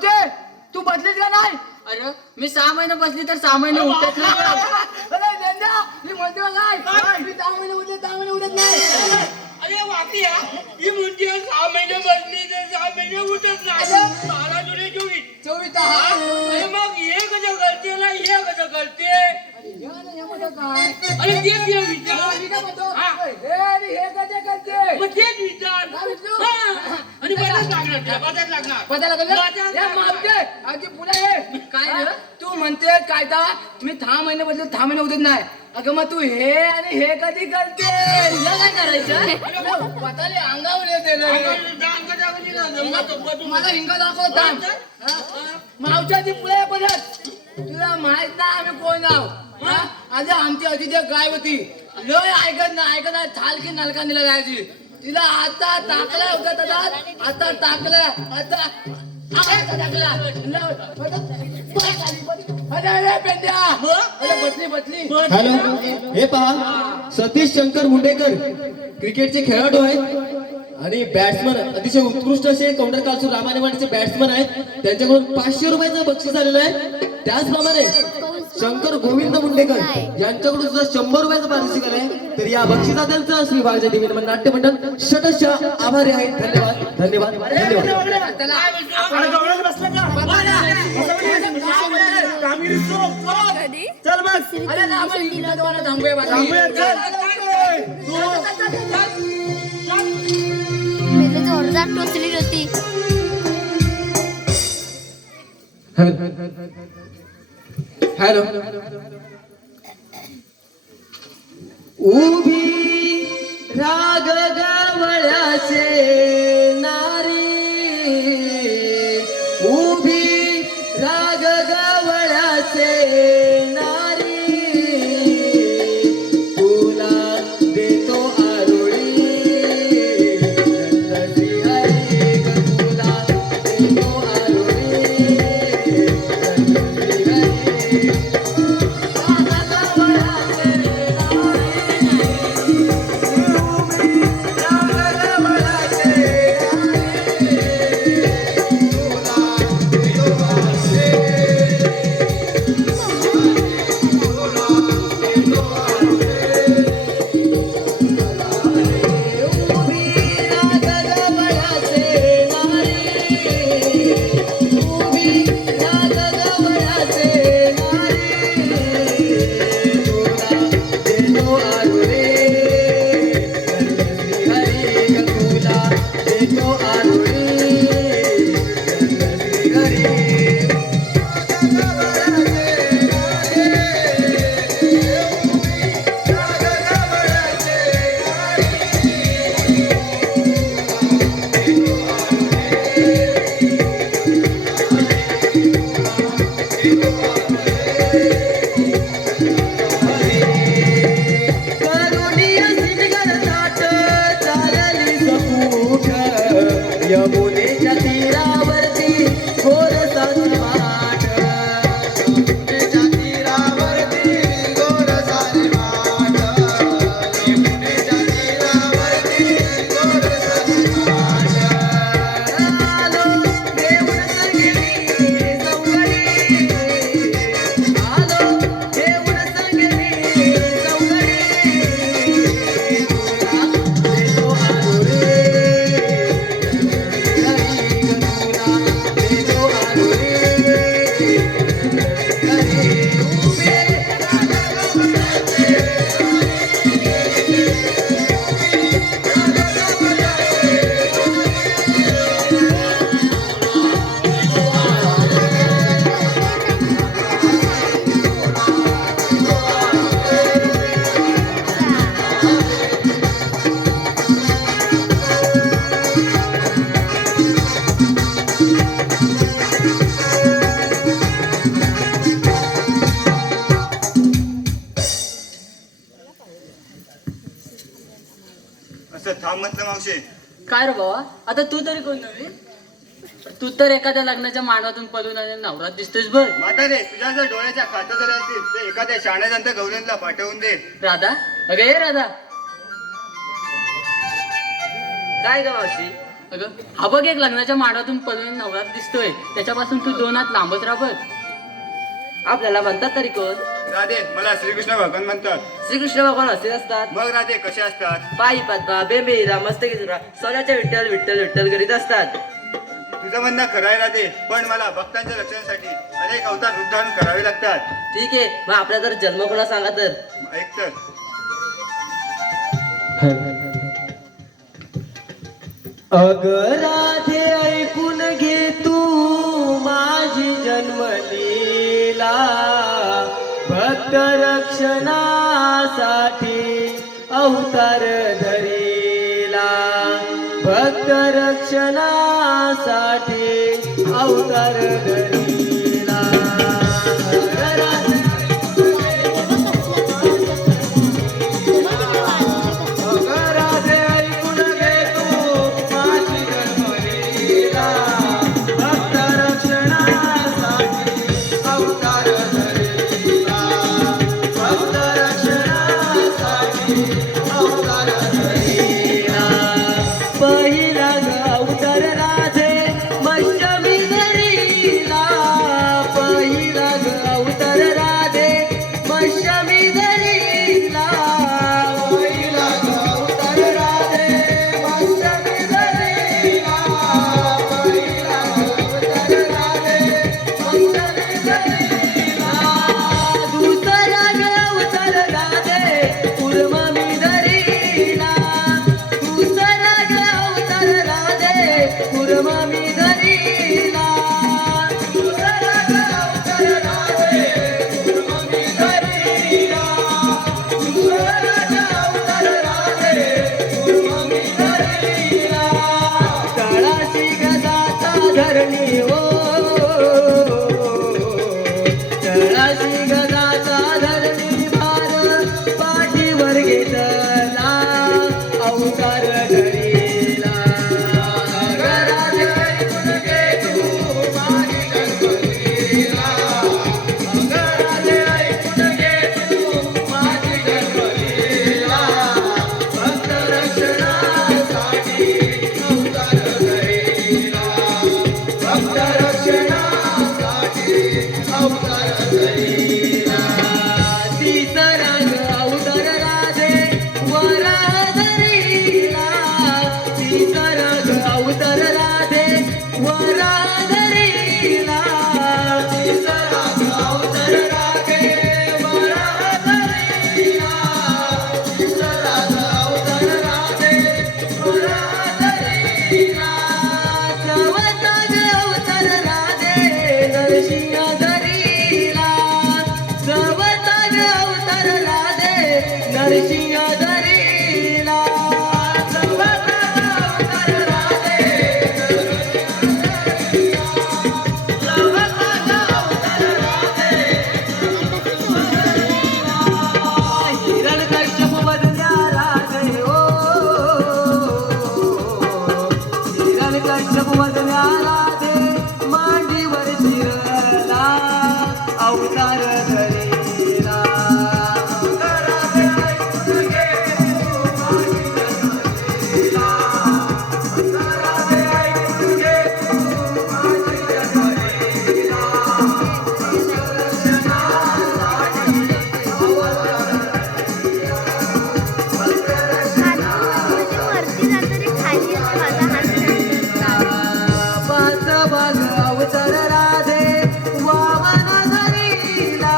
मावशे तू बसलीस का नाही? अरे मी 6 महिने बसली तर 6 महिने उठत नाही. अरे लेंड्या, मी म्हणतो काय मी 6 महिने उठले 6 महिने उठत नाही. अरे वाटिया ही म्हणते 6 महिने बसली तर 6 महिने उठत नाही. 12 जुने 24. 24 तास. अरे मग हे कसं करते ना हे कसं करते? काय अरे तेच हे विचार. मी काय म्हणतो हा. हे कसे करते मग तेच विचार. काय विचारू? हा. आणि बदल लागणार त्याला, बदल लागणार. पदाला बदल या मावशे आधी पुढे ये. काय रे? तू म्हणते कायदा मी 6 महिने बदले 6 महिने उठत नाही. अगं मग तू हे आणि हे कधी करते? तुला काय करायचं? पताले अंगावर येते रे. अंगावर डांग कशावरची ना, जमलं तर तू. मला हिंग दाखवतात मावशाची पुढे परत तुला माहित ना आम्ही कोण आहो. आधी आमची अतिथी गाय होती लय ऐकत नाही थाल की नलका दिला जायची. तिला आता टाकला होता तसाच आता टाकला आता टाकला बसली बसली. हॅलो, हे पहा सतीश शंकर मुंडेकर क्रिकेटचे खेळाडू आहेत आणि बॅट्समन अतिशय उत्कृष्ट असे काउंटर कालसूर रामानेवाडीचे बॅट्समन आहेत. त्यांच्याकडून 500 रुपयाचं बक्षीस आलेलं आहे. त्याचप्रमाणे शंकर गोविंद मुंडेकर यांच्याकडून सुद्धा 100 रुपयाचं पारितोषिक आलंय. तर या बक्षिसात्यांचं श्री बाळाजी देवी नाट्य मंडळ शतशः आभारी आहेत. धन्यवाद धन्यवाद धन्यवाद. चल बस. अरे ना आपण इकडे दोघांना थांबूया बाकी. मेले जोरदार टोचली होती. हॅलो, उभी राग गवळ्याचे नारी, उभी राग गवळ्याचे नारी, तुला देतो आरोळी नंद हरी ग, तुला देतो आरोळी नंद हरी. यमुनेच्या तीरावरती घोर साधी माठ, यमुनेच्या तीरावरती घोर साधी माठ, यमुनेच्या तीरावरती घोर साधी माठ. आलो देऊळ संगिनी सौंदर्य, आलो देऊळ संगिनी सौंदर्य, तुला देतो आरोळी असं थांब म्हटलं मावशे. काय रे बाबा आता तू तरी कोण नवीन? तू तर एखाद्या लग्नाच्या मांडवातून पळून आलेला नवरात दिसतोयस बघ. म्हातारे तुझ्या जर डोळ्याच्या खातं जर असतील तर एखाद्या शाण्यानंत गौरीला पाठवून दे. राधा अगे राधा काय ग मावशी अगं हा बघ एक लग्नाच्या मांडवातून पळून नवरात दिसतोय, त्याच्यापासून तू 2 हात लांबच राहा बघ. आपल्याला म्हणतात तरी कोण? राधे मला श्रीकृष्ण भगवान म्हणतात. श्रीकृष्ण भगवान असे असतात. मग राधे कसे असतात? पायी पद्मा बेंबीरा मस्तकी सुरा सोन्याच्या विठ्ठल विठ्ठल विठ्ठल करीत असतात. तुझं म्हणणं खरं आहे राधे, पण मला भक्तांच्या रक्षणासाठी अनेक अवतार धारण करावे लागतात. ठीक आहे, मग आपला जर जन्म कोणा सांगा तर? ऐक तर. अग राधे ऐकून घे तू माझी जन्मलीला, भक्त रक्षणासाठी अवतार धरीला, भक्त रक्षणासाठी अवतार धरीला. पहिला ग अवतार राधे मष्टमी धरीला, पहिला ग अवतार राधे मष्टमी धरीला, पहिला ग अवतार राधे मष्टमी धरीला, पहिला ग अवतार राधे मष्टमी धरीला. दुसरा ग अवतार राधे कुर्ममी धरीला, दुसरा ग अवतार राधे कुर्ममी धरीला, दुसरा ग अवतार राधे कुर्ममी धरीला, दुसरा ग अवतार राधे कुर्ममी धरीला. तळाशी गदाचा धरणी हो, तळाशी गदाचा धरणी भार पाठीवर घेतला अवतार धरीला. अग राधे ऐकून घे तू माझी जन्मलीला, अग राधे ऐकून घे तू माझी जन्मलीला, भक्त रक्षणासाठी अवतार धरीला, भक्त रक्षणासाठी अवतार धरीला. तिसरा ग अवतार राधे वराह धरीला, तिसरा ग अवतार राधे वराह धरीला, तिसरा ग अवतार राधे वराह धरीला, तिसरा ग अवतार राधे वराह धरीला. चौथा ग अवतार राधे नरसिंह धरीला, चौथा ग अवतार राधे नरसिंह धरीला, चौथा ग अवतार राधे चौथा ग अवतार राधे हिरण्यकश्यप वदन्या राधे ओ, हिरण्यकश्यप वदन्या राधे मांडीवर शिरला अवतार धरीला. अग राधे ऐकून घे तू माझी जन्मलीला, अग राधे ऐकून घे तू माझी जन्मलीला, भक्त रक्षणासाठी अवतार धरीला, भक्त म्हणजे वरती जाताना खाली येतो माझा हात धरला. पाच भाग अवतार राधे वामन धरीला,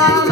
नाम